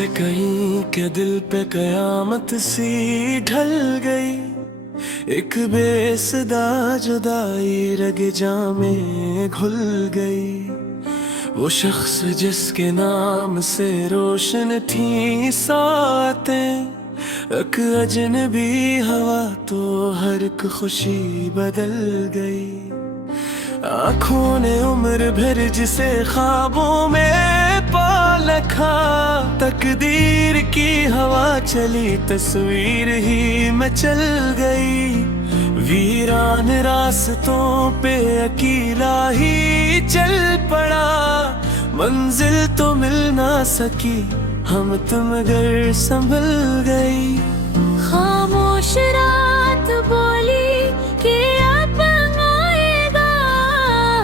से कहीं के दिल पे कयामत सी ढल गई। एक बेसदा जुदाई रगे जामे घुल गई। वो शख्स जिसके नाम से रोशन थी सातें, एक अजनबी हवा तो हर एक खुशी बदल गई। आँखों ने उम्र भर जिसे ख्वाबों में पा रखा, तकदीर की हवा चली तस्वीर ही में चल गई। वीरान रास्तों पे अकेला ही चल पड़ा, मंजिल तो मिल ना सकी, हम तुम घर संभल गई। खामोश रात बोली कि अब आएगा,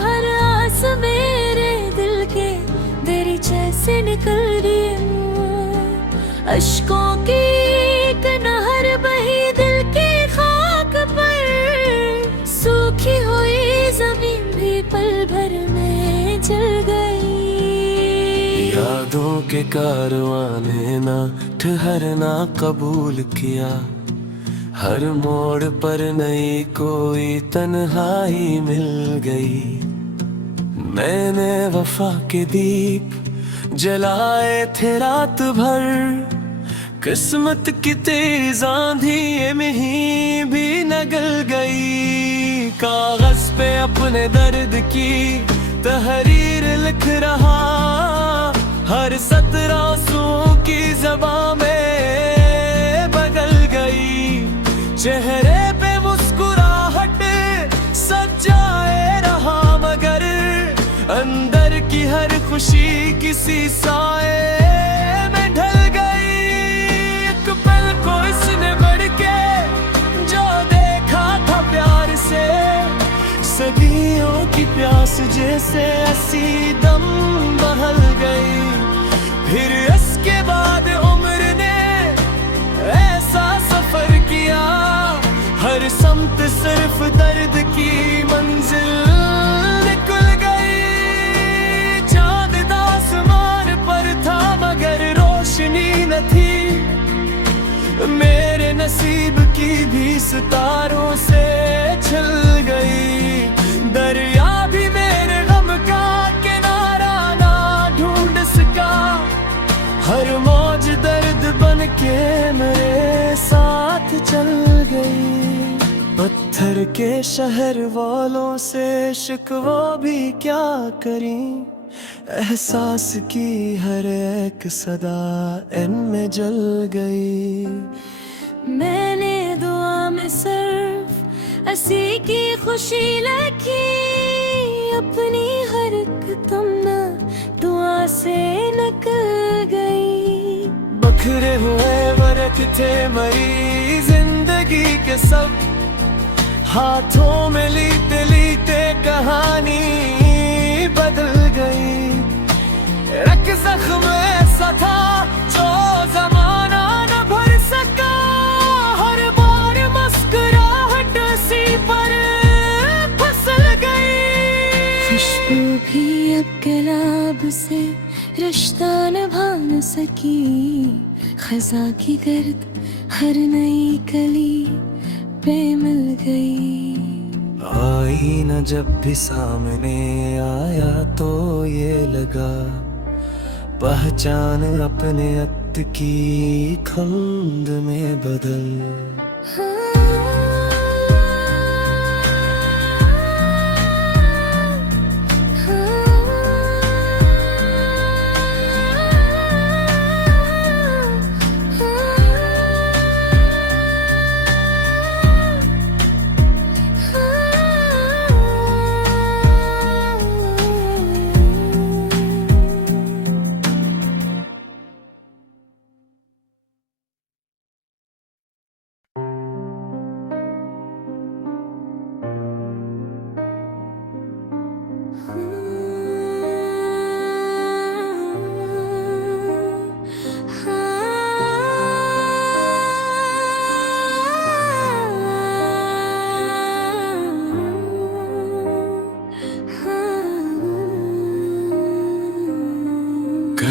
हर आस मेरे दिल के दरीचे से निकल रही है। अश्कों की एक नहर बही दिल की खाक पर, सूखी हुई जमीन भी पल भर में जल गई। यादों के कारवां ने ना ठहरना कबूल किया, हर मोड़ पर नई कोई तन्हाई मिल गई। मैंने वफा के दीप जलाए थे रात भर, किस्मत की तेज आंधी में ही भी नगल गई। कागज पे अपने दर्द की तहरीर लिख रहा, हर सतर आंसुओं की ज़बां में बदल गई। चेहरे पे मुस्कुराहट सजाए रहा, मगर अंदर की हर खुशी किसी साए में ढल गई। एक पल को इसने बढ़ के जो देखा था प्यार से, सदियों की प्यास जैसे ऐसी दम बहल गई। फिर इसके बाद उम्र ने ऐसा सफर किया, हर समत सिर्फ दर्द की मंजिल निकल गई। चांद आसमान पर था मगर रोशनी न थी, मेरे नसीब की भी सितारों से छल गई। दरिया भी मेरे गम का किनारा ना ढूंढ सका, हर मौज दर्द बन के मेरे साथ चल गई। पत्थर के शहर वालों से शिकवा भी क्या करी, एहसास की हर एक सदा इनमें जल गई। मैंने दुआ में सिर्फ असी की खुशी लिखी, अपनी हर एक तमन्ना दुआ से निकल गई। बखरे हुए वर्क थे मरी जिंदगी के सब, हाथों में लीते लीते कहानी बदल गई। एक जख्म ऐसा था जो जमाना न भर सका, हर बार मुस्कुराहट सी पर फिसल गई। खुशबू भी अब गुलाब से रिश्ता निभा न सकी, खज़ा की गर्द हर नई कली पे मिल गई। आई न जब भी सामने आया तो ये लगा, पहचान अपने अत की खंड में बदल।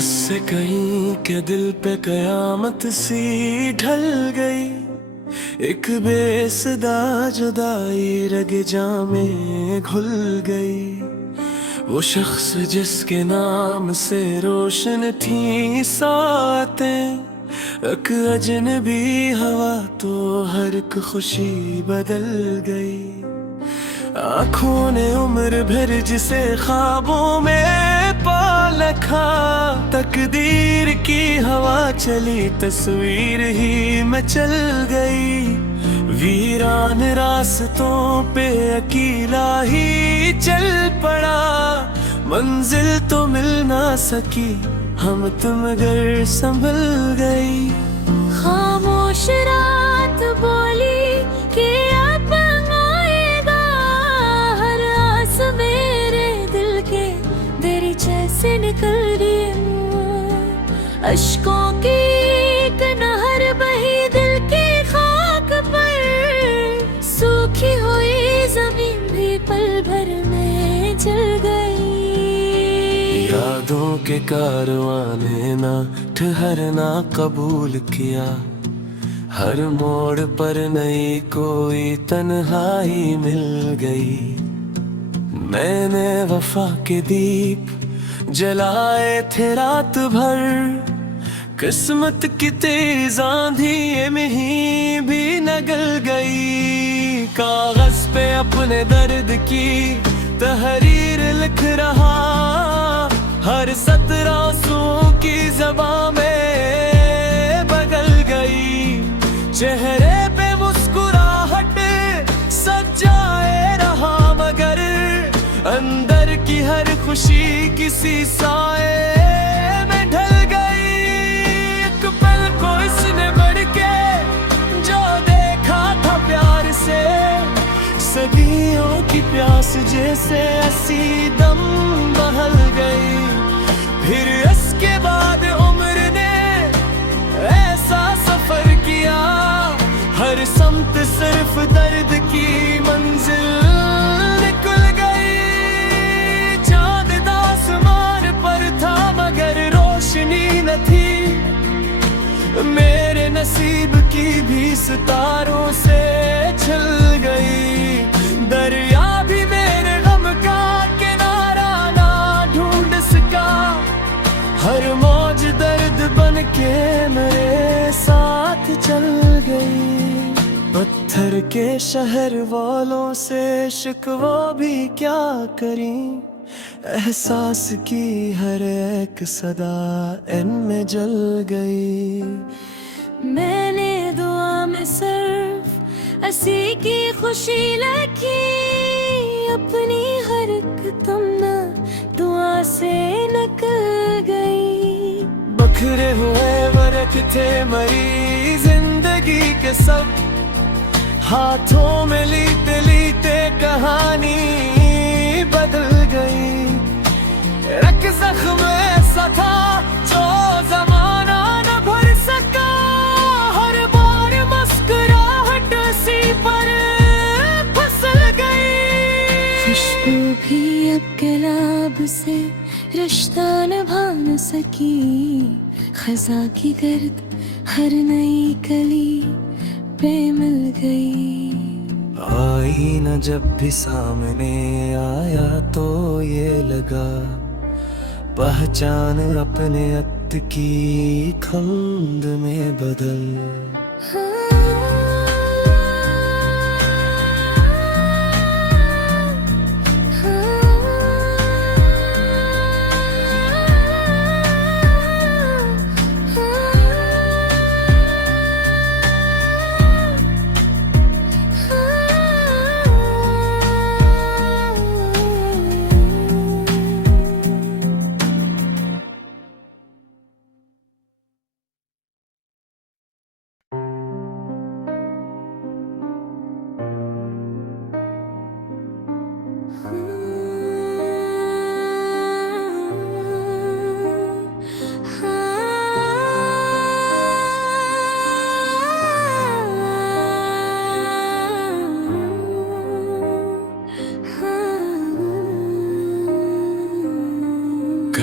उससे कहीं के दिल पे कयामत सी ढल गई। एक बेसदा जुदाई रग जामे घुल गई। वो शख्स जिसके नाम से रोशन थी सातें, एक अजनबी हवा तो हर एक खुशी बदल गई। आँखों ने उम्र भर जिसे ख्वाबों में पा रखा, तकदीर की हवा चली तस्वीर ही मचल गई। वीरान रास्तों पे अकेला ही चल पड़ा, मंजिल तो मिल ना सकी, हम तुम घर संभल गई। खामोश रात बोली कि अब आएगा, हर आस मेरे दिल के दरीचे से निकल रही। अश्कों की एक नहर बही दिल की खाक पर, सूखी हुई जमीन भी पल भर में जल गई। यादों के कारवां ने ना ठहरना कबूल किया, हर मोड़ पर नई कोई तन्हाई मिल गई। मैंने वफा के दीप जलाए थे रात भर, किस्मत की तेज आंधी में ही भी नगल गई। कागज पे अपने दर्द की तहरीर लिख रहा, हर सतर आंसुओं की ज़बां में बदल गई। चेहरे पे मुस्कुराहट सजाए रहा, मगर अंदर की हर खुशी किसी साए में ढल गई। एक पल को इसने बढ़ के जो देखा था प्यार से, सदियों की प्यास जैसे ऐसी दम बहल गई। फिर इसके बाद उम्र ने ऐसा सफर किया, हर समत सिर्फ दर्द की मंजिल निकल गई। चांद आसमान पर था मगर रोशनी न थी, मेरे नसीब की भी सितारों से छल गई। दरिया भी मेरे गम का किनारा ना ढूंढ सका, हर मौज दर्द बन के मेरे साथ चल गई। पत्थर के शहर वालों से शिकवा भी क्या करी, एहसास की हर एक सदा इनमें जल गई। मैंने दुआ में सिर्फ हंसी की खुशी लिखी, अपनी हर एक तमन्ना दुआ से निकल गई। बखरे हुए वर्क थे मरी जिंदगी के सब, हाथों में लीते लीते कहानी बदल गई। एक जख्म ऐसा था जो जमाना न भर सका, हर बार मुस्कुराहट सी पर फिसल गई। खुशबू भी अब गुलाब से रिश्ता निभा न सकी, खजा की गर्द हर नई कली पे मिल गई। आई न जब भी सामने आया तो ये लगा, पहचान अपने अत की खंड में बदल।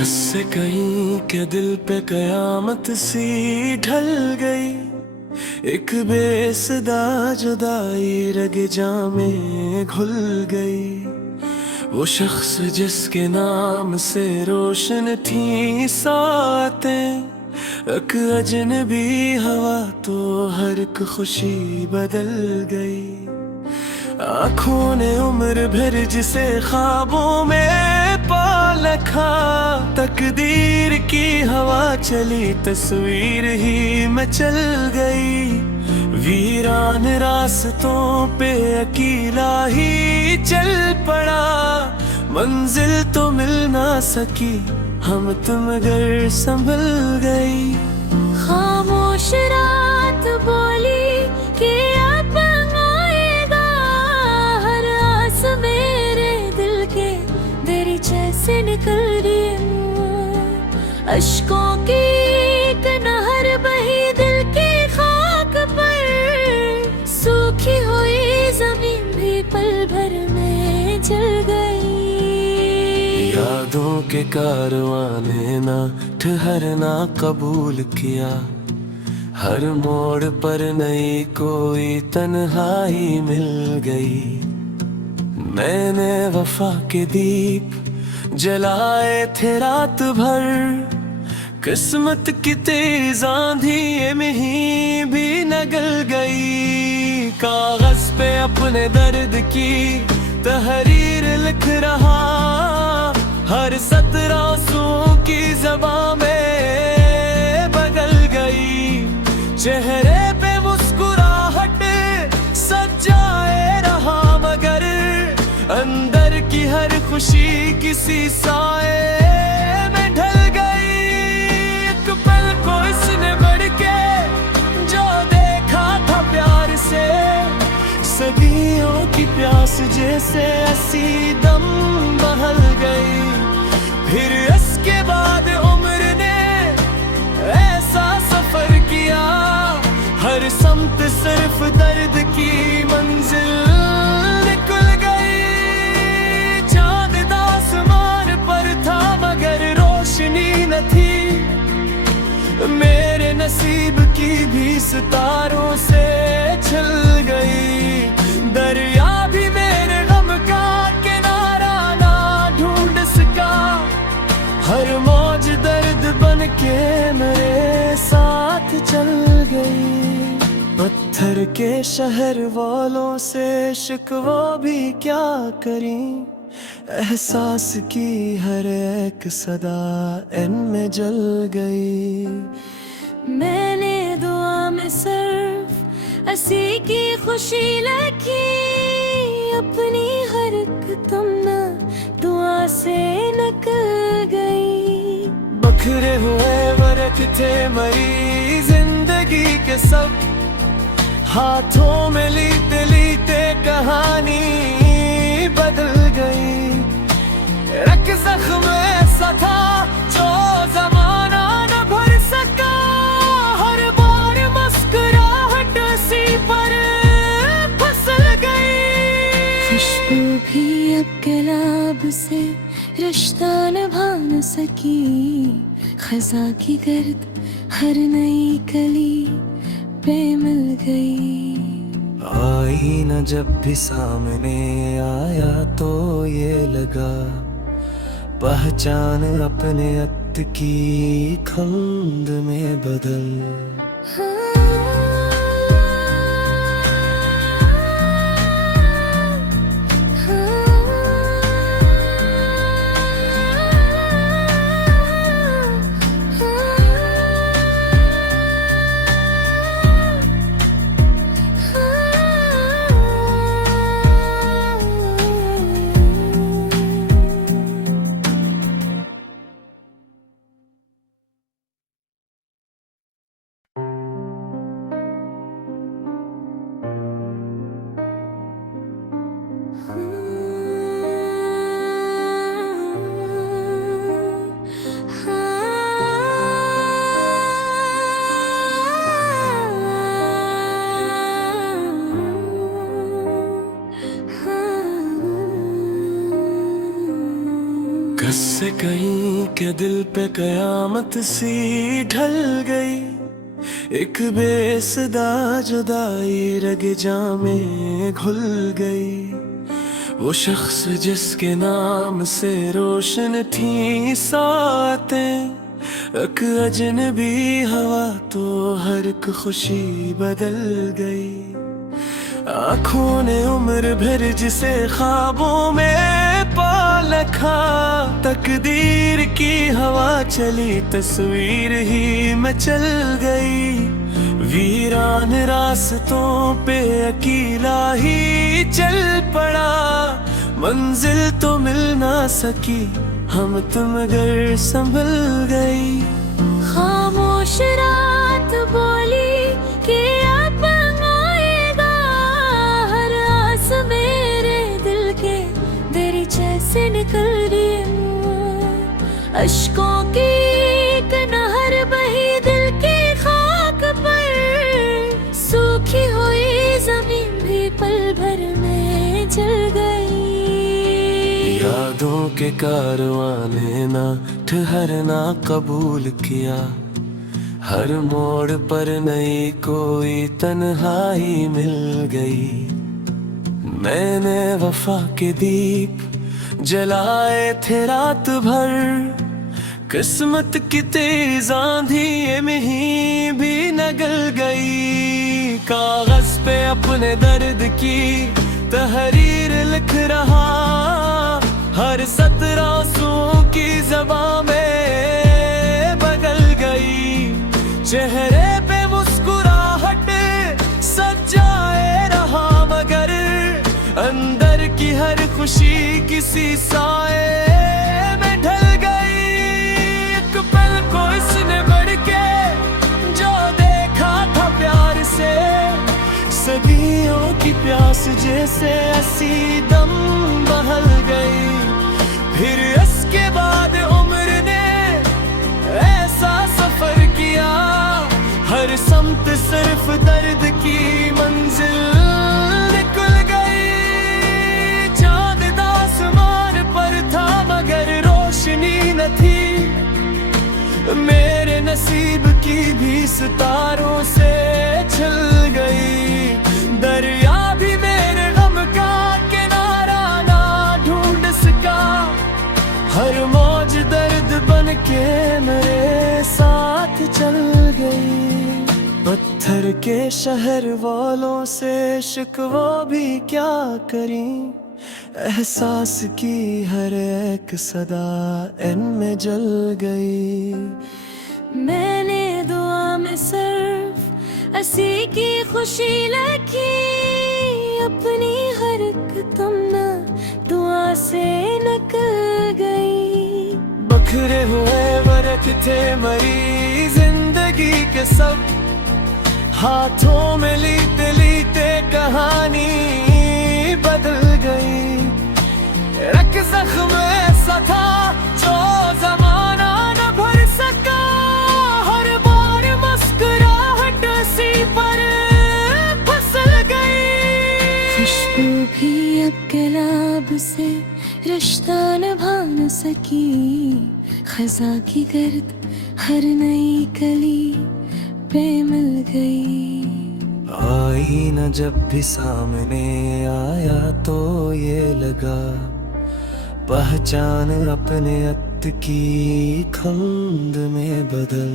रस से कहीं के दिल पे कयामत सी ढल गई, एक बेसदा जुदाई रग जामे घुल गई। वो शख्स जिसके नाम से रोशन थी सातें, एक अजनबी हवा तो हर एक खुशी बदल गई। आँखों ने उम्र भर जिसे ख्वाबों में पा रखा, तकदीर की हवा चली तस्वीर ही में चल गई। वीरान रास्तों पे अकेला ही चल पड़ा, मंजिल तो मिल ना सकी, हम तुम घर संभल गई। खामोश रात बोली कि अब आएगा, हर आस मेरे दिल के दरीचे से निकल रही। अश्कों की एक नहर बही दिल की खाक पर, सूखी हुई जमीन भी पल भर में जल गई। यादों के कारवां ने ना ठहरना कबूल किया, हर मोड़ पर नई कोई तन्हाई मिल गई। मैंने वफा के दीप जलाए थे रात भर, किस्मत की तेज आंधी में ही भी निगल गई। कागज पे अपने दर्द की तहरीर लिख रहा, हर सतरा आंसुओं की ज़बां में बदल गई। चेहरे पे मुस्कुराहट सजाए रहा, मगर अंदर की हर खुशी किसी साए में ढल गई। एक पल को इसने बढ़ के जो देखा था प्यार से, सदियों की प्यास जैसे ऐसी दम बहल गई। फिर इसके बाद उम्र ने ऐसा सफर किया, हर समत सिर्फ दर्द की मंजिल निकल गई। चांद आसमान पर था मगर रोशनी न थी, मेरे नसीब की भी सितारों से छल गई। दरिया भी मेरे गम का किनारा ना ढूंढ सका, हर मौज दर्द बन के मेरे साथ चल गई। पत्थर के शहर वालों से शिकवा भी क्या करी, एहसास की हर एक सदा इनमें जल गई। मैंने दुआ में सिर्फ असी की खुशी लिखी, अपनी हर एक तमन्ना दुआ से निकल गई। बखरे हुए वरक थे मरी जिंदगी के सब, हाथों में लीते लीते कहानी बदल गई। एक जख्म ऐसा था जो जमाना न भर सका, हर बार मुस्कुराहट सी पर फिसल गई। खुशबू भी अब गुलाब से रिश्ता निभा न सकी, खजा की गर्द हर नई कली पे मिल गई। आई न जब भी सामने आया तो ये लगा, पहचान अपने अत की खंड में बदल। बस से कहीं के दिल पे कयामत सी ढल गई। एक बेसदा जुदाई रग जामे घुल गई। वो शख्स जिसके नाम से रोशन थी सातें, एक अजनबी हवा तो हर एक खुशी बदल गई। आँखों ने उम्र भर जिसे ख्वाबों में पा रखा, तकदीर की हवा चली तस्वीर ही में चल गई। वीरान रास्तों पे अकेला ही चल पड़ा, मंजिल तो मिल ना सकी, हम तुम घर संभल गई। खामोश रात बोली कि अब आएगा, हर आस मेरे दिल के दरीचे से निकल रही हूँ। अश्कों की एक नहर बही दिल की खाक पर, सूखी हुई जमीन भी पल भर में जल गई। यादों के कारवां ने ना ठहरना कबूल किया, हर मोड़ पर नई कोई तन्हाई मिल गई। मैंने वफा के दीप जलाए थे रात भर, किस्मत की तेज आंधी में ही भी निकल गई। कागज पे अपने दर्द की तहरीर लिख रहा, हर सतर आंसुओं की ज़बां में बदल गई। चेहरे पे मुस्कुराहट सजाए रहा, मगर अंदर की हर खुशी किसी साए में ढल गई। एक पल को इसने बढ़ के जो देखा था प्यार से, सदियों की प्यास जैसे ऐसी दम बहल गई। फिर इसके बाद उम्र ने ऐसा सफर किया, हर समत सिर्फ दर्द की मंजिल निकल गई। चांद आसमान पर था मगर रोशनी न थी, मेरे नसीब की भी सितारों से छल गई। दरिया भी मेरे गम का किनारा ना ढूंढ सका, हर मौज दर्द बन के मेरे साथ चल गई। पत्थर के शहर वालों से शिकवा भी क्या करी, एहसास की हर एक सदा इनमें जल गई। मैंने दुआ में सिर्फ असी की खुशी लिखी, अपनी हर एक तमन्ना दुआ से निकल गई। बखरे हुए वरक थे मरी जिंदगी के सब, हाथों में लीते लीते कहानी बदल गई। रख जख्म ऐसा था जो जमाना न भर सका, हर बार मुस्कुराहट सी पर फिसल गई। खुशबू भी अब गुलाब से रिश्ता निभा न सकी, खजा की गर्द हर नई कली पे मिल गई। आई न जब भी सामने आया तो ये लगा, पहचान अपने अत की खंड में बदल।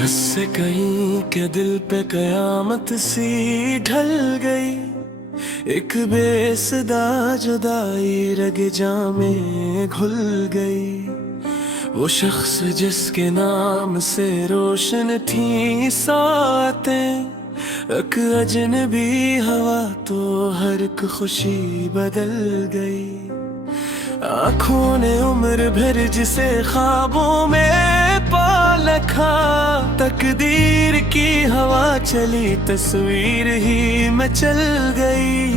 कससे कहीं के दिल पे कयामत सी ढल गई, एक बेसदा जुदाई रग जामे घुल गई। वो शख्स जिसके नाम से रोशन थी सातें, एक अजनबी हवा तो हर एक खुशी बदल गई। आँखों ने उम्र भर जिसे ख्वाबों में पा रखा, तकदीर की हवा चली तस्वीर ही में चल गई।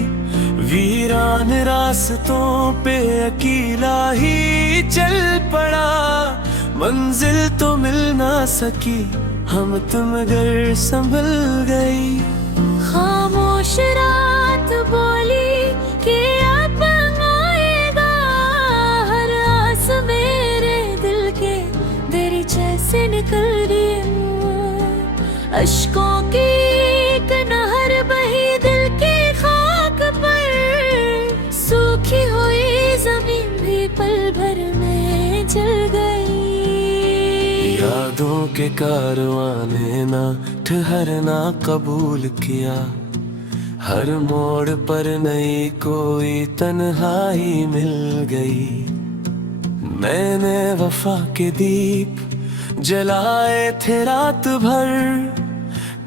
वीरान रास्तों पे अकेला ही चल पड़ा, मंजिल तो मिल ना सकी, हम तुम घर संभल गई। खामोश रात बोली कि अब आएगा, हर आस मेरे दिल के दरीचे से निकल रही। अश्कों की एक नहर बही दिल की खाक पर, सूखी हुई जमीन भी पल भर में जल गई। यादों के कारवां ने ना ठहरना कबूल किया, हर मोड़ पर नई कोई तन्हाई मिल गई। मैंने वफा के दीप जलाए थे रात भर,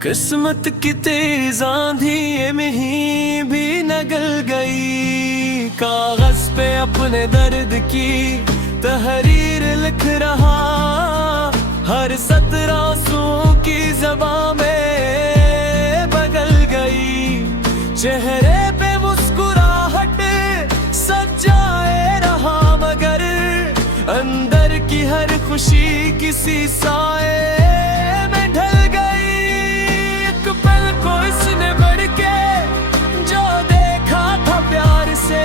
किस्मत की तेज आंधी में ही भी नगल गई। कागज पे अपने दर्द की तहरीर लिख रहा, हर सतर आंसुओं की ज़बां में बदल गई। चेहरे पे मुस्कुराहट सजाए रहा, मगर अंदर की हर खुशी किसी साए में ढल गई। एक पल को इसने बढ़ के जो देखा था प्यार से,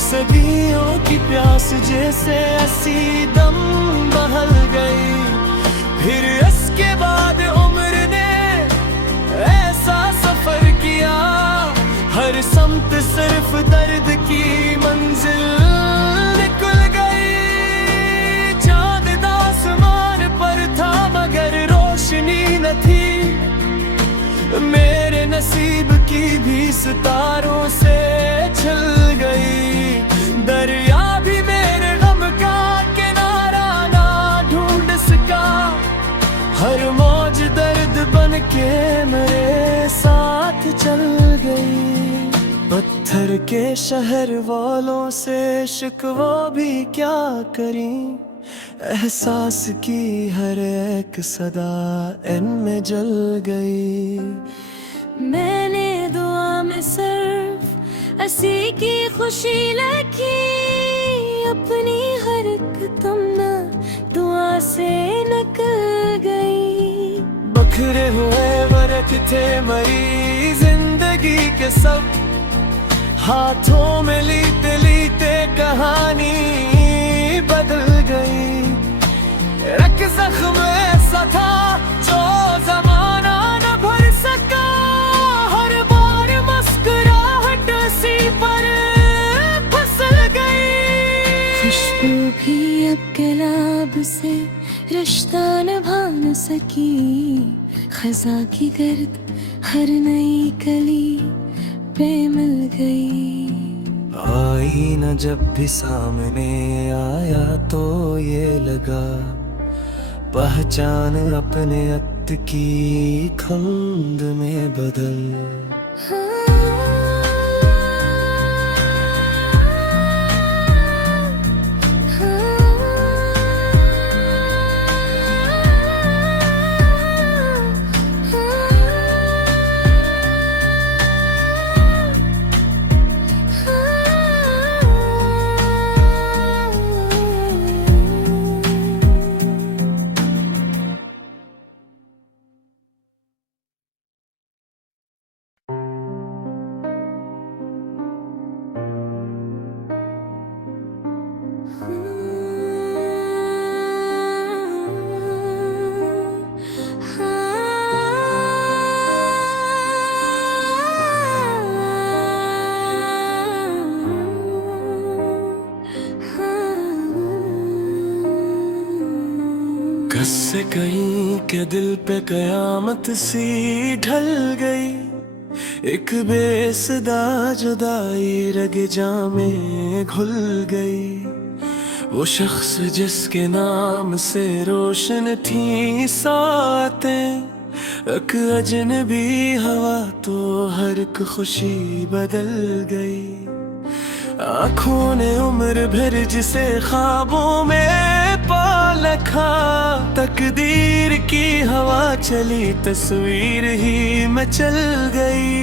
सदियों की प्यास जैसे हंसी दम बहल गई। फिर इसके बाद उम्र ने ऐसा सफर किया, हर समत सिर्फ दर्द की मंजिल निकल गई। चांद आसमान पर था मगर रोशनी न थी, मेरे नसीब की भी सितारों से छल गई। दरिया भी मेरे गम का किनारा ना ढूंढ सका, हर मौज दर्द बन के मेरे साथ चल गई। पत्थर के शहर वालों से शिकवा भी क्या करी, एहसास की हर एक सदा इनमें जल गई। मैंने दुआ में सिर्फ हंसी की खुशी लिखी, अपनी हर एक तमन्ना दुआ से निकल गई। बखरे हुए वर्क थे मरी जिंदगी के सब, हाथों में लीते लीते कहानी बदल गई। एक जख्म ऐसा था जो जमाना न भर सका, हर बार मुस्कुराहट सी पर फिसल गई। खुशबू भी अब गुलाब से रिश्ता निभा न सकी, खज़ा की गर्द हर नई कली पे मिल गई। आई न जब भी सामने आया तो ये लगा, पहचान अपने अत की खंड में बदल। रस से कहीं के दिल पे कयामत सी ढल गई। एक बेसदा जुदाई रग जामे घुल गई। वो शख्स जिसके नाम से रोशन थी सातें, एक अजनबी हवा तो हर एक खुशी बदल गई। आँखों ने उम्र भर जिसे ख्वाबों में पा रखा, तकदीर की हवा चली तस्वीर ही मचल गई।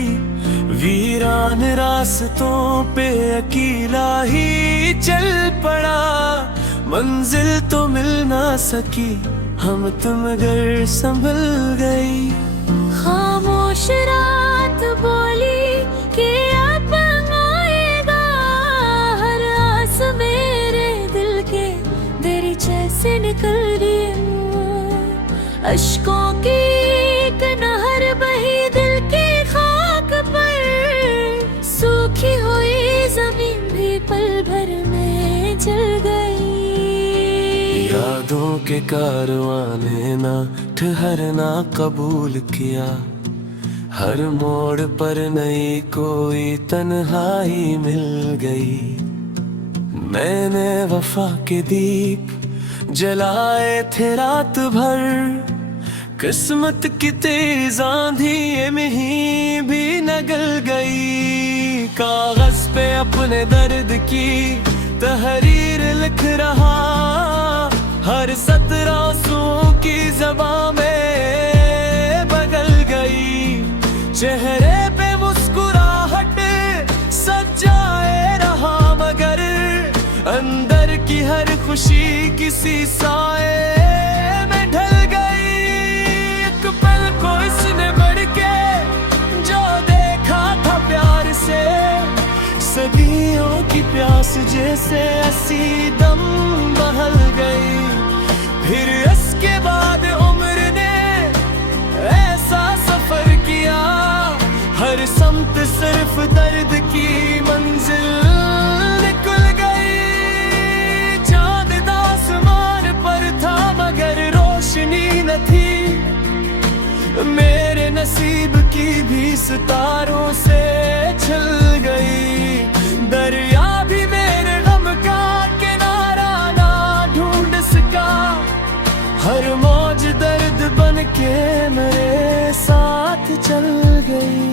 वीरान रास्तों पे अकेला ही चल पड़ा, मंजिल तो मिल ना सकी, हम तुम घर संभल गई। खामोश रात बोली कि अब आएगा, हर आस मेरे दिल के दरीचे से निकल रही। अश्कों की एक नहर बही दिल की खाक पर, सूखी हुई जमीन भी पल भर में जल गई। यादों के कारवां ने ना ठहरना कबूल किया, हर मोड़ पर नई कोई तन्हाई मिल गई। मैंने वफा के दीप जलाए थे रात भर, किस्मत की तेज आंधी में ही भी निगल गई। कागज पे अपने दर्द की तहरीर लिख रहा, हर सत्र आंसुओं की ज़बां में बदल गई। चेहरे पे मुस्कुराहट सजाए रहा, मगर अंदर की हर खुशी किसी साए में ढल गई। एक पल को इसने बढ़ के जो देखा था प्यार से, सदियों की प्यास जैसे ऐसी दम बहल गई। फिर इसके बाद उम्र ने ऐसा सफर किया, हर समत सिर्फ दर्द की मंजिल निकल गई। चांद आसमान पर था मगर रोशनी न थी, मेरे नसीब की भी सितारों से छल गई। दरिया भी मेरे गम का किनारा ना ढूंढ सका, हर मौज दर्द बन के मेरे साथ चल गई।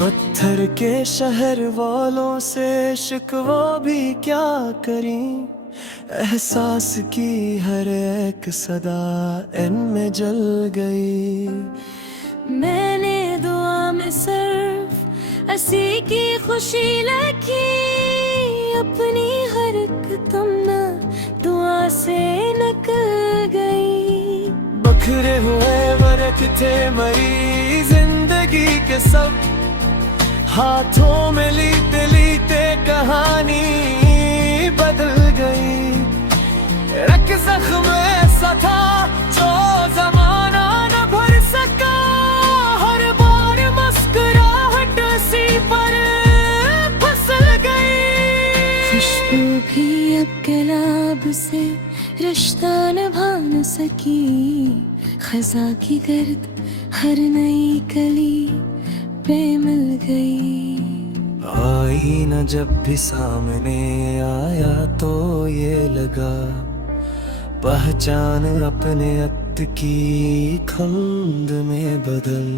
पत्थर के शहर वालों से शिकवा भी क्या करी, एहसास की हर एक सदा इनमें जल गई। मैंने दुआ में सिर्फ असी की खुशी लिखी, अपनी हर एक तमन्ना दुआ से निकल गई। बखरे हुए वरक थे मरी जिंदगी के सब, हाथों में लीते लीते कहानी बदल गई। एक जख्म ऐसा था जो जमाना न भर सका, हर बार मुस्कुराहट सी पर फिसल गई। खुशबू भी अब गुलाब से रिश्ता निभा न सकी, खजा की गर्द हर नई कली पे मिल गई। आई न जब भी सामने आया तो ये लगा, पहचान अपने अत की खंड में बदल।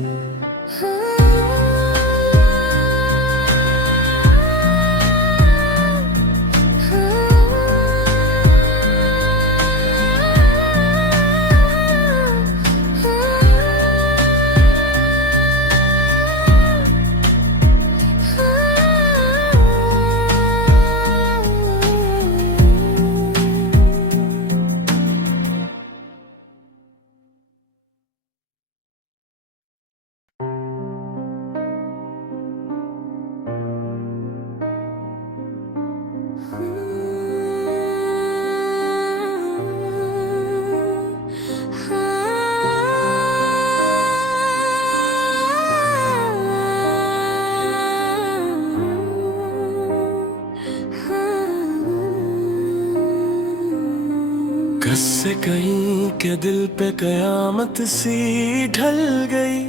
कससे कहीं के दिल पे कयामत सी ढल गई,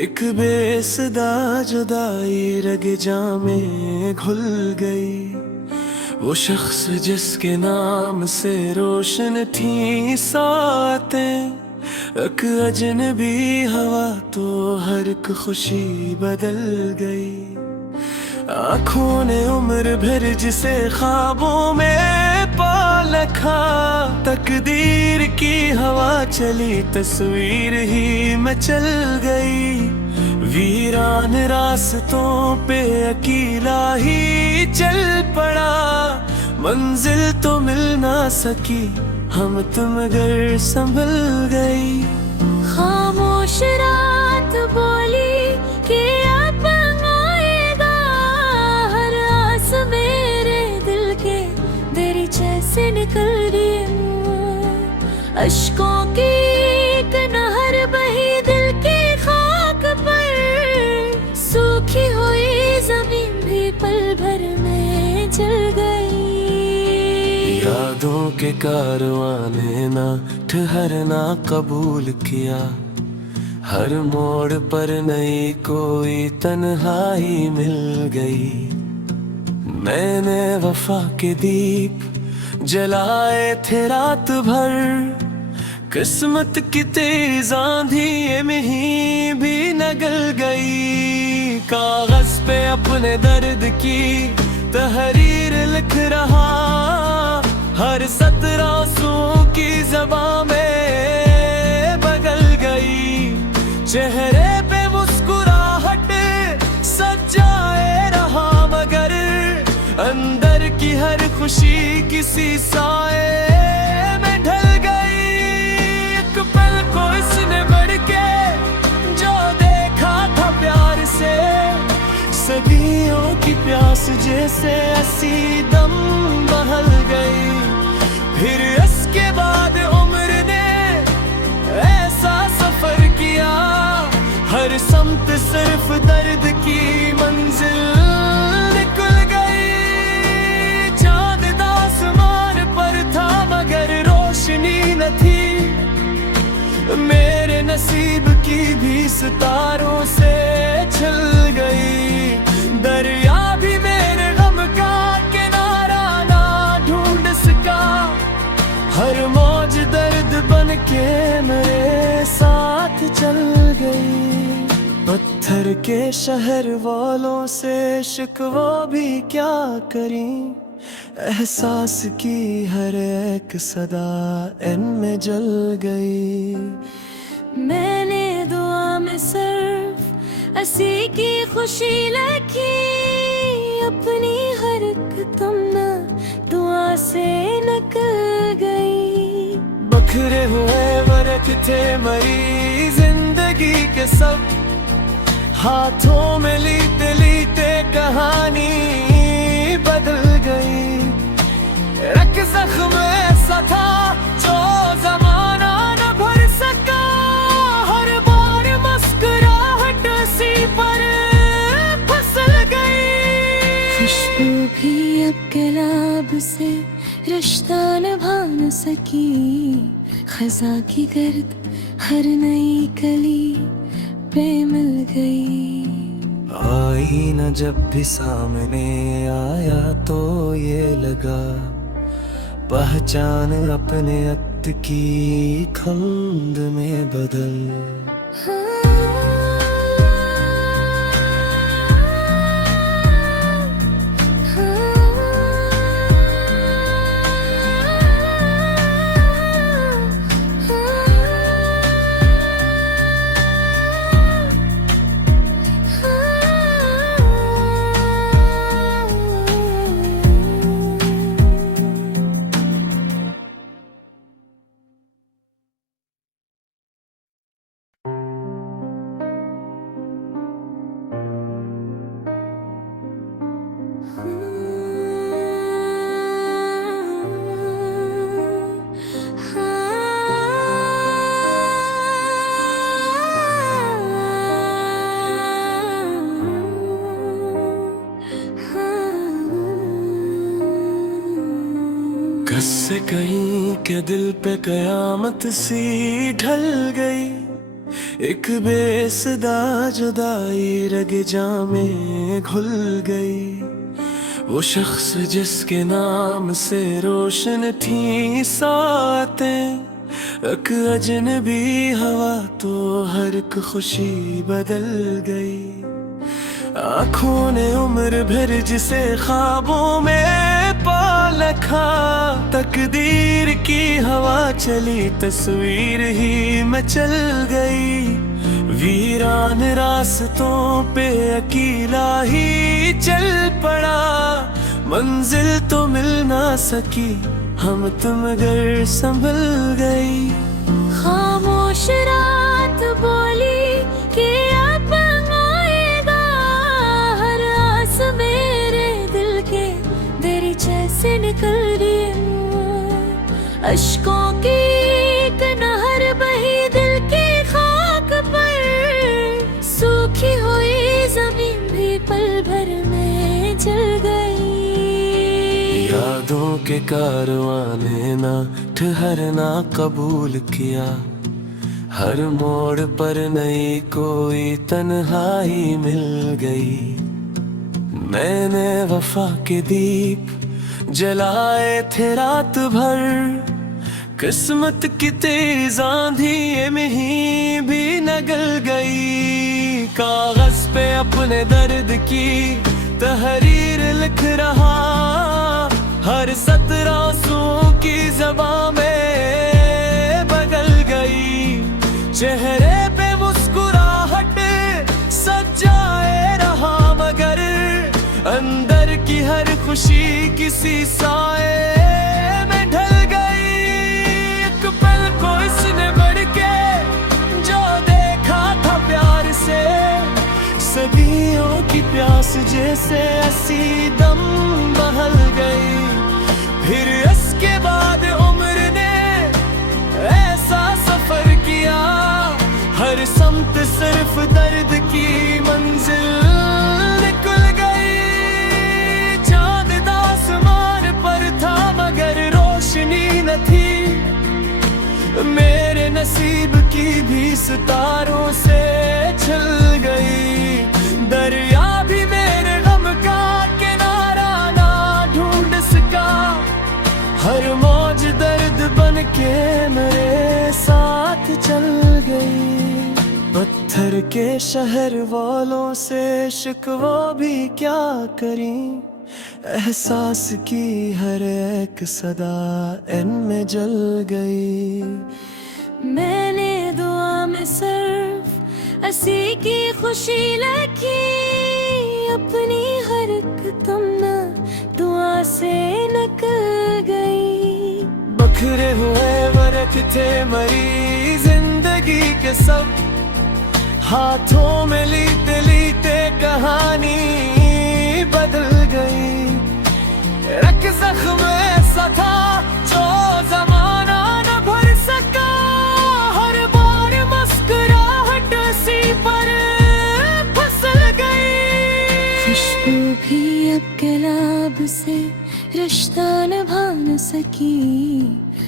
एक बेसदा जुदाई रग जामे घुल गई। वो शख्स जिसके नाम से रोशन थी सातें, एक अजनबी हवा तो हर एक खुशी बदल गई। आँखों ने उम्र भर जिसे ख्वाबों में पा रखा, तकदीर की हवा चली तस्वीर ही में चल गई। वीरान रास्तों पे अकेला ही चल पड़ा, मंजिल तो मिल ना सकी, हम तुम घर संभल गई। खामोश रात बोली कि अब आएगा, हर आस मेरे दिल के दरीचे से निकल रही है। अश्कों की एक नहर बही दिल की खाक पर, सूखी हुई जमीन भी पल भर में जल गई। यादों के कारवां ने ना ठहरना कबूल किया, हर मोड़ पर नई कोई तन्हाई मिल गई। मैंने वफा के दीप जलाए थे रात भर, किस्मत की तेज आंधी में ही भी नगल गई। कागज पे अपने दर्द की तहरीर लिख रहा, हर सतर आंसुओं की ज़बां में बदल गई। चेहरे पे मुस्कुराहट सजाए रहा, मगर अंदर की हर खुशी किसी साए में ढल गई। एक पल को इसने बढ़ के जो देखा था प्यार से, सदियों की प्यास जैसे ऐसी दम बहल गई। फिर इसके बाद उम्र ने ऐसा सफर किया, हर समत सिर्फ दर्द की मंजिल निकल गई। चांद आसमान पर था मगर रोशनी न थी, मेरे नसीब की भी सितारों से छल गई। दरिया भी मेरे गम का किनारा ना ढूंढ सका, हर मौज दर्द बन के मेरे साथ चल गई। पत्थर के शहर वालों से शिकवा भी क्या करी, एहसास की हर एक सदा इनमें जल गई। मैंने दुआ में सिर्फ असी की खुशी लिखी, अपनी हर एक तमन्ना दुआ से निकल गई। बखरे हुए वर्क थे मरी जिंदगी के सब, हाथों में लीते लीते कहानी बदल गई। रख जख्म ऐसा था जो जमाना न भर सका, हर बार मुस्कुराहट सी पर फिसल गई। खुशबू भी अब गुलाब से रिश्ता निभा न सकी, खजा की गर्द हर नई कली पे मिल गई। आई न जब भी सामने आया तो ये लगा, पहचान अपने अत की खंड में बदल। से कहीं के दिल पे कयामत सी ढल गई। एक बेसदा जुदाई रग जामे घुल गई। वो शख्स जिसके नाम से रोशन थी सातें, एक अजनबी हवा तो हर एक खुशी बदल गई। आँखों ने उम्र भर जिसे ख्वाबों में पा रखा, तकदीर की हवा चली तस्वीर ही में चल गई। वीरान रास्तों पे अकेला ही चल पड़ा, मंजिल तो मिल ना सकी, हम तुम घर संभल गई। खामोश रात बोली कि अब आएगा, हर आस मेरे दिल के दरीचे से निकल रही हूँ। अश्कों की एक नहर बही दिल की खाक पर, सूखी हुई जमीन भी पल भर में जल गई। यादों के कारवां ने ना ठहरना कबूल किया, हर मोड़ पर नई कोई तन्हाई मिल गई। मैंने वफा के दीप जलाए थे रात भर, किस्मत की तेज आंधी में ही भी नगल गई। कागज पे अपने दर्द की तहरीर लिख रहा, हर सतर आंसुओं की ज़बां में बदल गई। चेहरे पे मुस्कुराहट सजाए रहा, मगर अंदर की हर खुशी किसी साए में ढल गई। एक पल को इसने बढ़ के जो देखा था प्यार से, सदियों की प्यास जैसे ऐसी दम बहल गई। फिर इसके बाद उम्र ने ऐसा सफर किया, हर समत सिर्फ दर्द की मंजिल निकल गई। चांद आसमान पर था मगर रोशनी न थी, मेरे नसीब की भी सितारों से छल गई। दरिया भी मेरे गम का किनारा ना ढूंढ सका, हर मौज दर्द बन के मेरे साथ चल गई। पत्थर के शहर वालों से शिकवा भी क्या करी, एहसास की हर एक सदा इनमें जल गई। मैंने दुआ में सिर्फ असी की खुशी लिखी, अपनी हर एक तमन्ना दुआ से निकल गई। बखरे हुए वरक थे मरी जिंदगी के सब, हाथों में लीते लीते कहानी बदल गई। एक जख्म ऐसा था जो जमाना न भर सका, हर बार मुस्कुराहट सी पर फिसल गई। खुशबू भी अब गुलाब से रिश्ता निभा न सकी,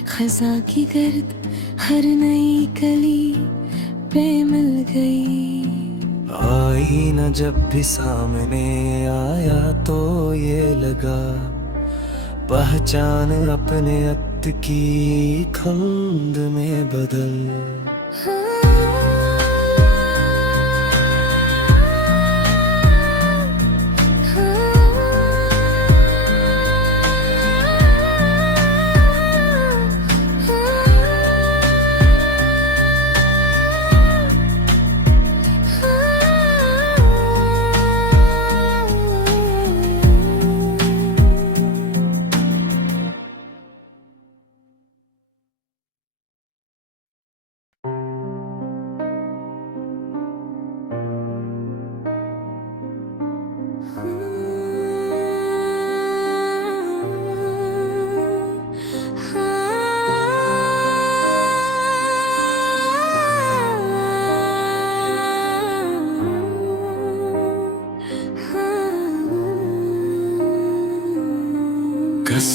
खजा की गर्द हर नई कली पे मिल गई। आई न जब भी सामने आया तो ये लगा, पहचान अपने अत की खंड में बदल।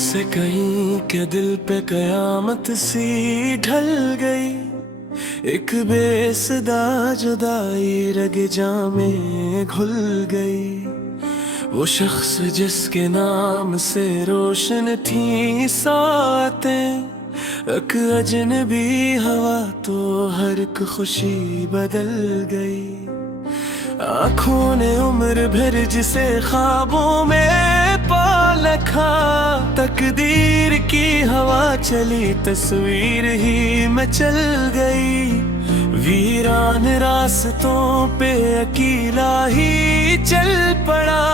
जैसे कहीं के दिल पे कयामत सी ढल गई, एक बेसदा जुदाई रग जामे घुल गई। वो शख्स जिसके नाम से रोशन थी सातें, एक अजनबी हवा तो हर एक खुशी बदल गई। आँखों ने उम्र भर जिसे ख्वाबों में पा रखा, तकदीर की हवा चली तस्वीर ही मचल गई। वीरान रास्तों पे अकेला ही चल पड़ा,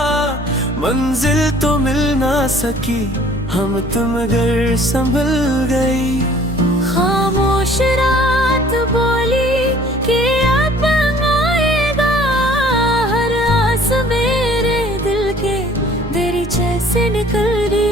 मंजिल तो मिल ना सकी, हम तुम घर संभल गई। खामोश रात बोली कि अब आएगा, हर आस मेरे दिल के दरीचे से निकल रही।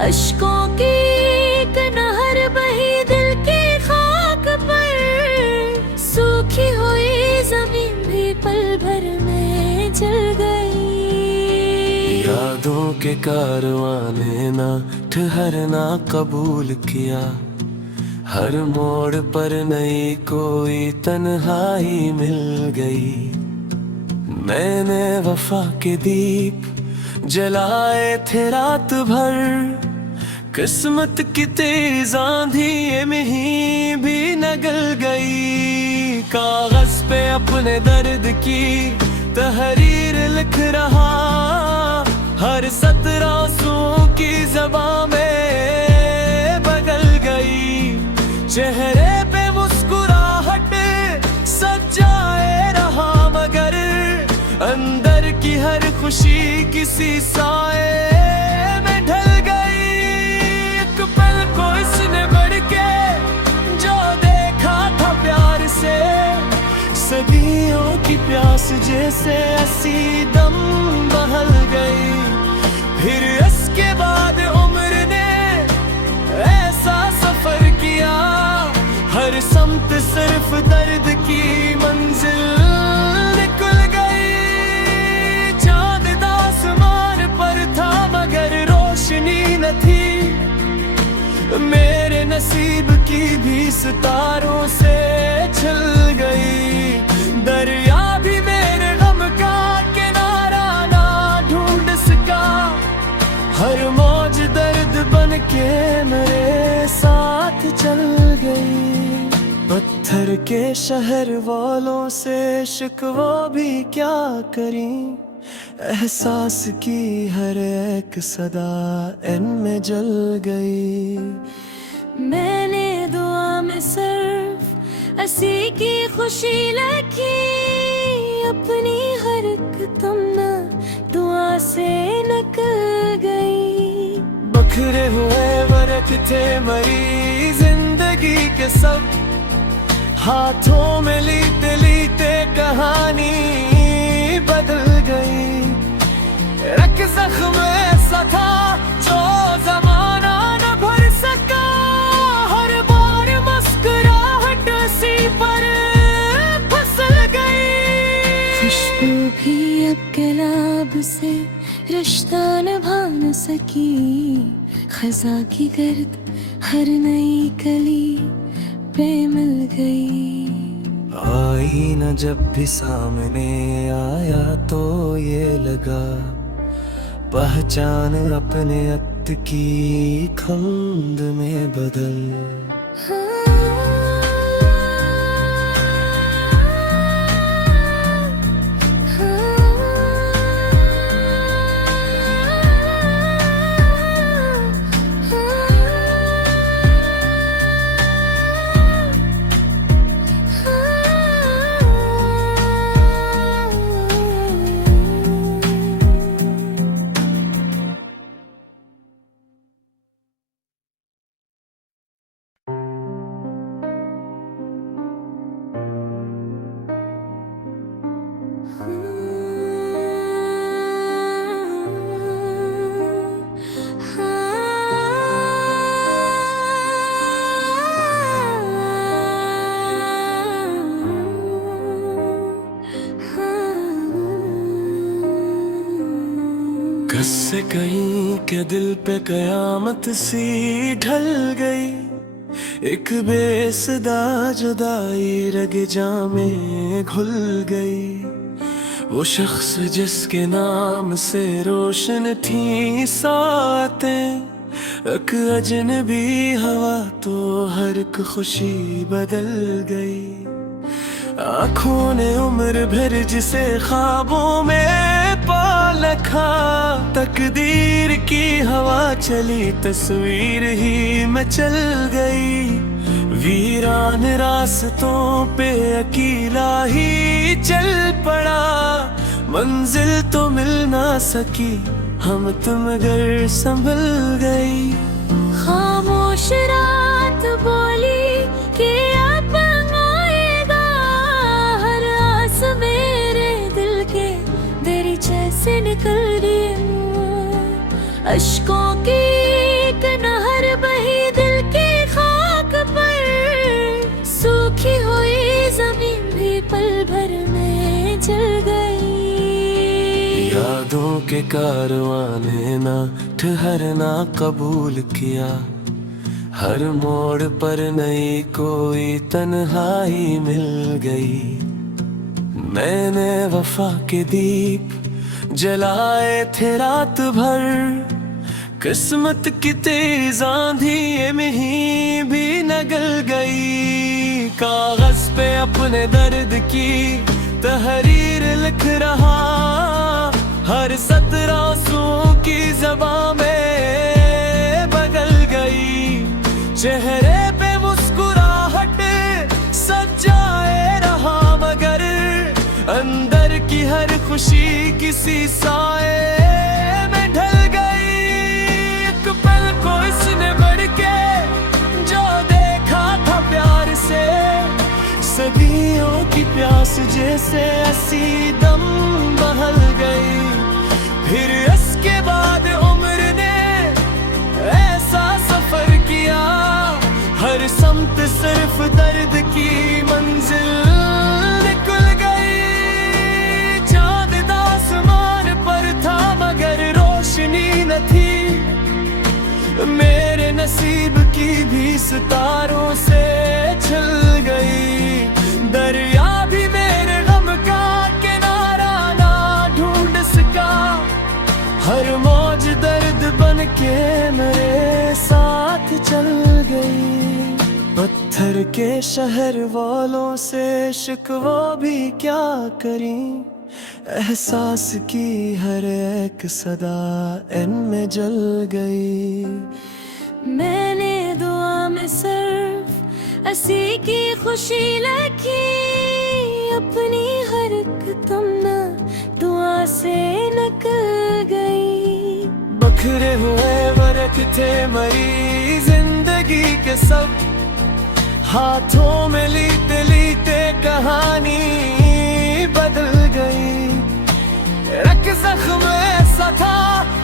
अश्कों की एक नहर बही दिल की खाक पर, सूखी हुई जमीन भी पल भर में जल गई। यादों के कारवां ने ना ठहरना कबूल किया, हर मोड़ पर नई कोई तन्हाई मिल गई। मैंने वफा के दीप जलाए थे रात भर, किस्मत की तेज आंधी में ही भी निगल गई। कागज पे अपने दर्द की तहरीर लिख रहा, हर सतर आंसुओं की ज़बां में बदल गई। चेहरे पे मुस्कुराहट सजाए रहा, मगर अंदर की हर खुशी किसी साए में ढल गई। एक पल को इसने बढ़ के जो देखा था प्यार से, सदियों की प्यास जैसे हंसी दम बहल गई। फिर इसके बाद उम्र ने ऐसा सफर किया, हर समत सिर्फ दर्द की मंजिल निकल गई। चांद आसमान पर था मगर रोशनी न थी, मेरे नसीब की भी सितारों से छल गई। दरिया भी मेरे गम का किनारा ना ढूंढ सका, हर मौज दर्द बन के मेरे साथ चल गई। पत्थर के शहर वालों से शिकवा भी क्या करी, एहसास की हर एक सदा इनमें जल गई। मैंने दुआ में सिर्फ हंसी की खुशी लिखी, अपनी हर एक तमन्ना दुआ से निकल गई। बखरे हुए वरक थे मरी जिंदगी के सब, हाथों में लीते लीते कहानी बदल गई। एक जख्म ऐसा था जो जमाना न भर सका, हर बार मुस्कुराहट सी पर फिसल गई। खुशबू भी अब गुलाब से रिश्ता निभा न सकी, खजा की गर्द हर नई कली पे मिल गई। आई न जब भी सामने आया तो ये लगा, पहचान अपने अत की खंड में बदल। से कहीं के दिल पे कयामत सी ढल गई। एक बेसदा जुदाई रग में घुल गई। वो शख्स जिसके नाम से रोशन थी सातें, एक अजनबी हवा तो हर एक खुशी बदल गई। आँखों ने उम्र भर जिसे ख्वाबों में पा रखा, तकदीर की हवा चली तस्वीर ही में चल गई। वीरान रास्तों पे अकेला ही चल पड़ा, मंजिल तो मिल ना सकी, हम तुम घर संभल गई। खामोश रात बोली कि अब आएगा, हर आस मेरे दिल के दरीचे से निकल रही। अश्कों की एक नहर बही दिल की खाक पर, सूखी हुई जमीन भी पल भर में जल गई। यादों के कारवां ने ना ठहरना कबूल किया, हर मोड़ पर नई कोई तन्हाई मिल गई। मैंने वफा के दीप जलाए थे रात भर, किस्मत की तेज आंधी में ही भी नगल गई। कागज पे अपने दर्द की तहरीर लिख रहा, हर सत्र आंसुओं की ज़बां में बदल गई। चेहरे पे मुस्कुराहट सजाए रहा, मगर अंदर की हर खुशी किसी साए में ढल गई। एक पल को इसने बढ़ के जो देखा था प्यार से, सदियों की प्यास जैसे असी दम बहल गई। फिर इसके बाद उम्र ने ऐसा सफर किया, हर समत सिर्फ दर्द की मंजिल निकल गई। चांद आसमान पर था मगर रोशनी न थी, मेरे नसीब की भी सितारों से छल गई। दरिया भी मेरे गम का किनारा ना ढूंढ सका, हर मौज दर्द बन के मेरे साथ चल गई। पत्थर के शहर वालों से शिकवा भी क्या करी, एहसास की हर एक सदा इनमें जल गई। मैंने दुआ में सिर्फ असी की खुशी लिखी, अपनी हर एक तमन्ना दुआ से निकल गई। बखरे हुए वर्क थे मरी जिंदगी के सब, हाथों में लीते लीते कहानी बदल गई। एक जख्म ऐसा था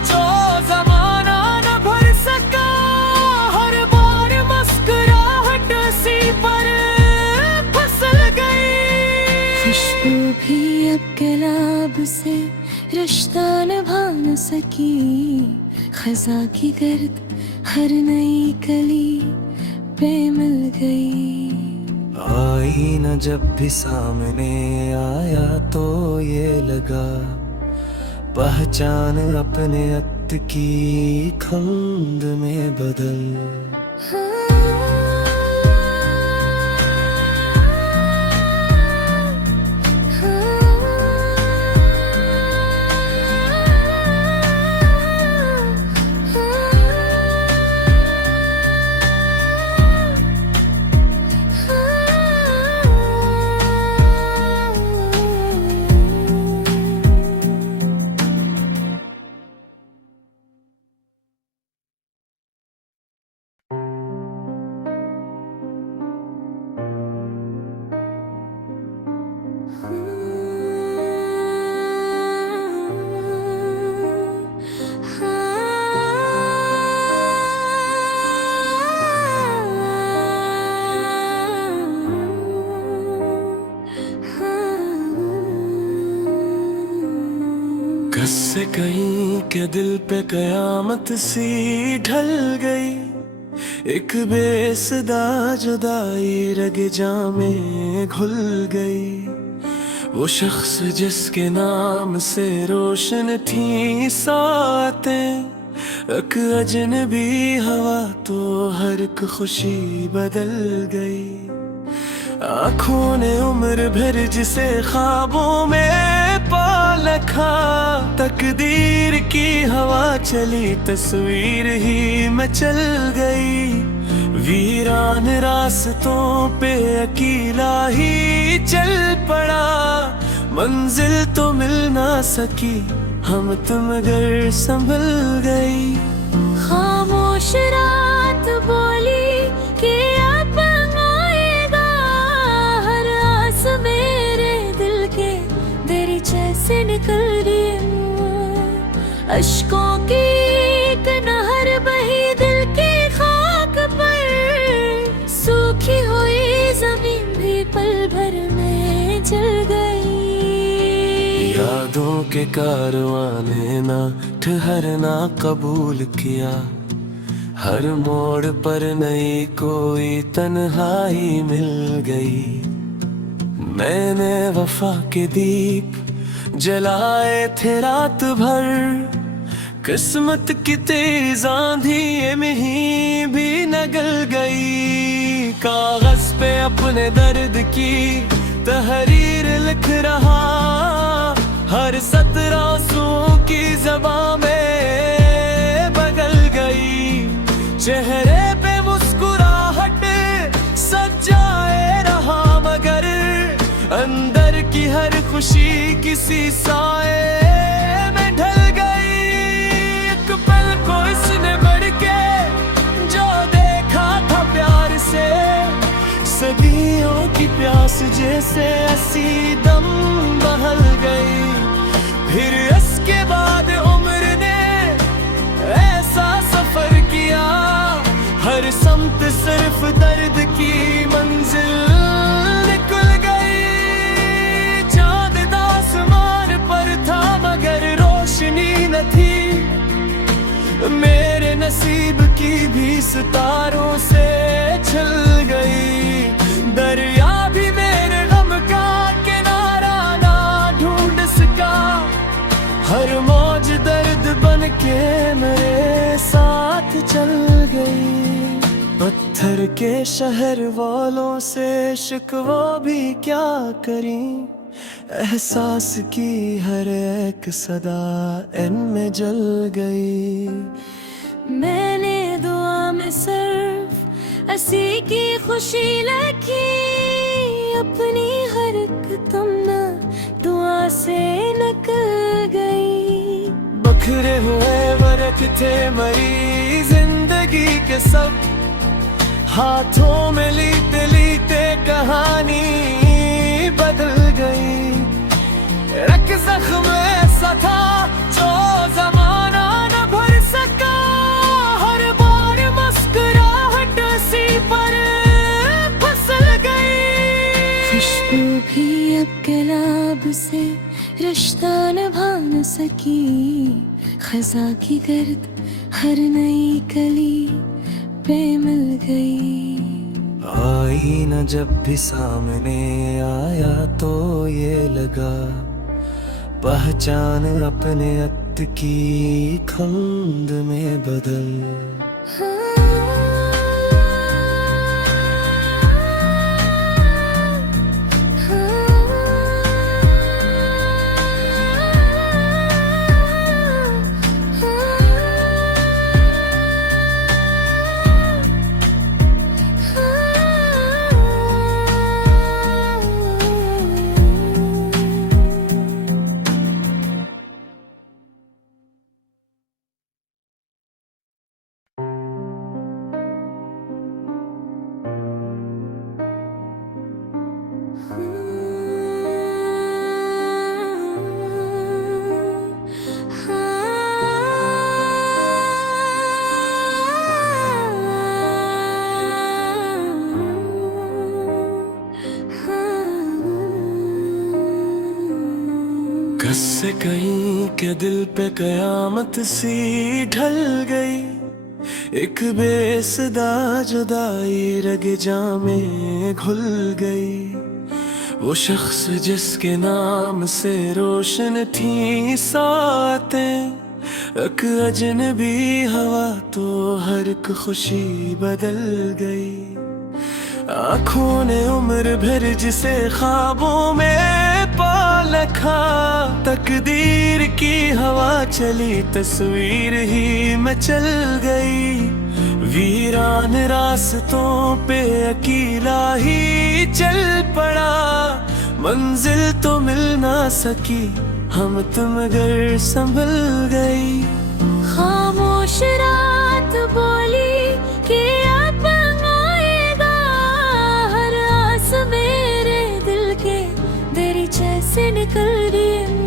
जो जमाना न भर सका, हर बार मुस्कुराहट सी पर फिसल गई। खुशबू भी अब गुलाब से रिश्ता निभा न सकी, खजा की गर्द हर नई कली पे मिल गई। आई न जब भी सामने आया तो ये लगा, पहचान अपने अत की खंड में बदल। बस से कहीं के दिल पे कयामत सी ढल गई, एक बेसदा जुदाई रग जामे घुल गई। वो शख्स जिसके नाम से रोशन थी सातें, एक अजनबी हवा तो हर एक खुशी बदल गई। आँखों ने उम्र भर जिसे ख्वाबों में पा रखा, तकदीर की हवा चली तस्वीर ही में चल गई। वीरान रास्तों पे अकेला ही चल पड़ा, मंजिल तो मिल ना सकी, हम तुम घर संभल गई। खामोश रात बोली कि अब आएगा, हर आस मेरे दिल के दरीचे से निकल रही। अश्कों की एक नहर बही दिल की खाक पर, सूखी हुई जमीन भी पल भर में जल गई। यादों के कारवां ने ना ठहरना कबूल किया, हर मोड़ पर नई कोई तन्हाई मिल गई। मैंने वफा के दीप जलाए थे रात भर, किस्मत की तेज आंधी में ही भी निकल गई। कागज पे अपने दर्द की तहरीर लिख रहा, हर सतर आंसुओं की ज़बां में बदल गई। चेहरे पे मुस्कुराहट सजाए रहा, मगर अंदर की हर खुशी किसी साए में ढल गई। एक पल को इसने बढ़ के जो देखा था प्यार से, सदियों की प्यास जैसे ऐसी दम बहल गई। फिर इसके बाद उम्र ने ऐसा सफर किया, हर समत सिर्फ दर्द की मंजिल निकल गई। चांद आसमान पर था मगर रोशनी न थी, मेरे नसीब की भी सितारों से छल गई। दरिया भी मेरे गम का किनारा ना ढूंढ सका, हर मौज दर्द बन के मेरे साथ चल गई। पत्थर के शहर वालों से शिकवा भी क्या करी, एहसास की हर एक सदा इनमें जल गई। मैंने दुआ में सिर्फ असी की खुशी लिखी, अपनी हर एक तमन्ना दुआ से निकल गई। बखरे हुए वर्क थे मरी जिंदगी के सब, हाथों में लीते लीते कहानी बदल गई। रख जख्म ऐसा था जो जमाना न भर सका, हर बार मुस्कुराहट सी पर फिसल गई। खुशबू भी अब गुलाब से रिश्ता निभा न सकी, खजा की गर्द हर नई कली पे मिल गई। आई न जब भी सामने आया तो ये लगा, पहचान अपने अत की खंड में बदल। कस से कहीं के दिल पे कयामत सी ढल गई, एक बेसदा जुदाई रग जामे घुल गई। वो शख्स जिसके नाम से रोशन थी सातें, एक अजनबी हवा तो हर एक खुशी बदल गई। आँखों ने उम्र भर जिसे ख्वाबों में पालखा, तकदीर की हवा चली तस्वीर ही में चल गई। वीरान रास्तों पे अकेला ही चल पड़ा, मंजिल तो मिल ना सकी, हम तुम घर संभल गई। खामोश रात बोली कि अब आएगा, हर आस मेरे दिल के दरीचे से निकल रही हूँ।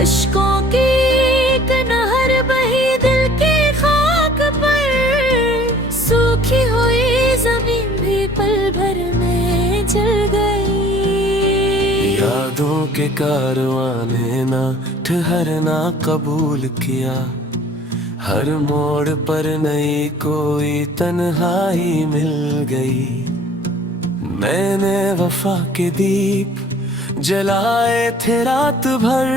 अश्कों की एक नहर बही दिल की खाक पर, सूखी हुई जमीन भी पल भर में जल गई। यादों के कारवां ने ना ठहरना कबूल किया, हर मोड़ पर नई कोई तन्हाई मिल गई। मैंने वफा के दीप जलाए थे रात भर,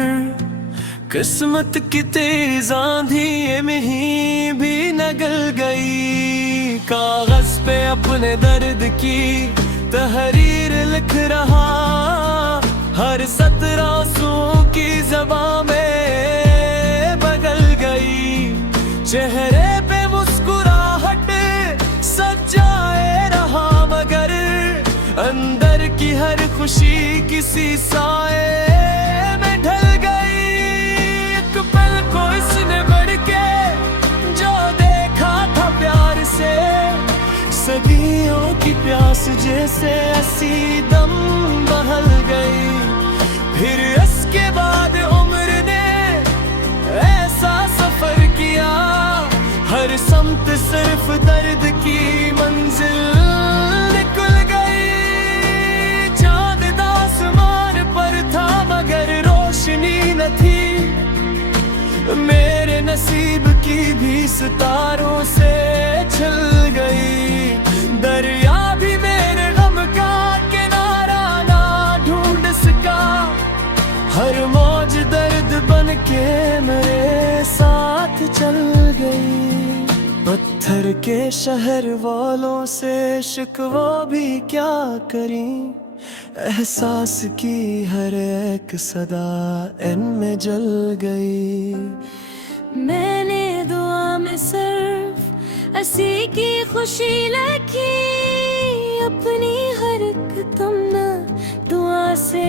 किस्मत की तेज आंधी में ही भी नगल गई। कागज पे अपने दर्द की तहरीर लिख रहा, हर सतर आंसुओं की ज़बां में बदल गई। चेहरे पे मुस्कुराहट सजाए रहा, मगर अंदर की हर खुशी किसी साए में ढल गई। एक पल को इसने बढ़ के जो देखा था प्यार से, सदियों की प्यास जैसे हंसी दम बहल गई। फिर इसके बाद उम्र ने ऐसा सफर किया, हर समत सिर्फ दर्द की मंजिल निकल गई। चांद आसमान पर था मगर रोशनी न थी, मेरे नसीब की भी सितारों से छल गई। दरिया भी मेरे गम का किनारा ना ढूंढ सका, हर मौज दर्द बन के मेरे साथ चल गई। पत्थर के शहर वालों से शिकवा भी क्या करी, एहसास की हर एक सदा इनमें जल गई। मैंने दुआ में सिर्फ हंसी की खुशी लिखी, अपनी हर एक तमन्ना दुआ से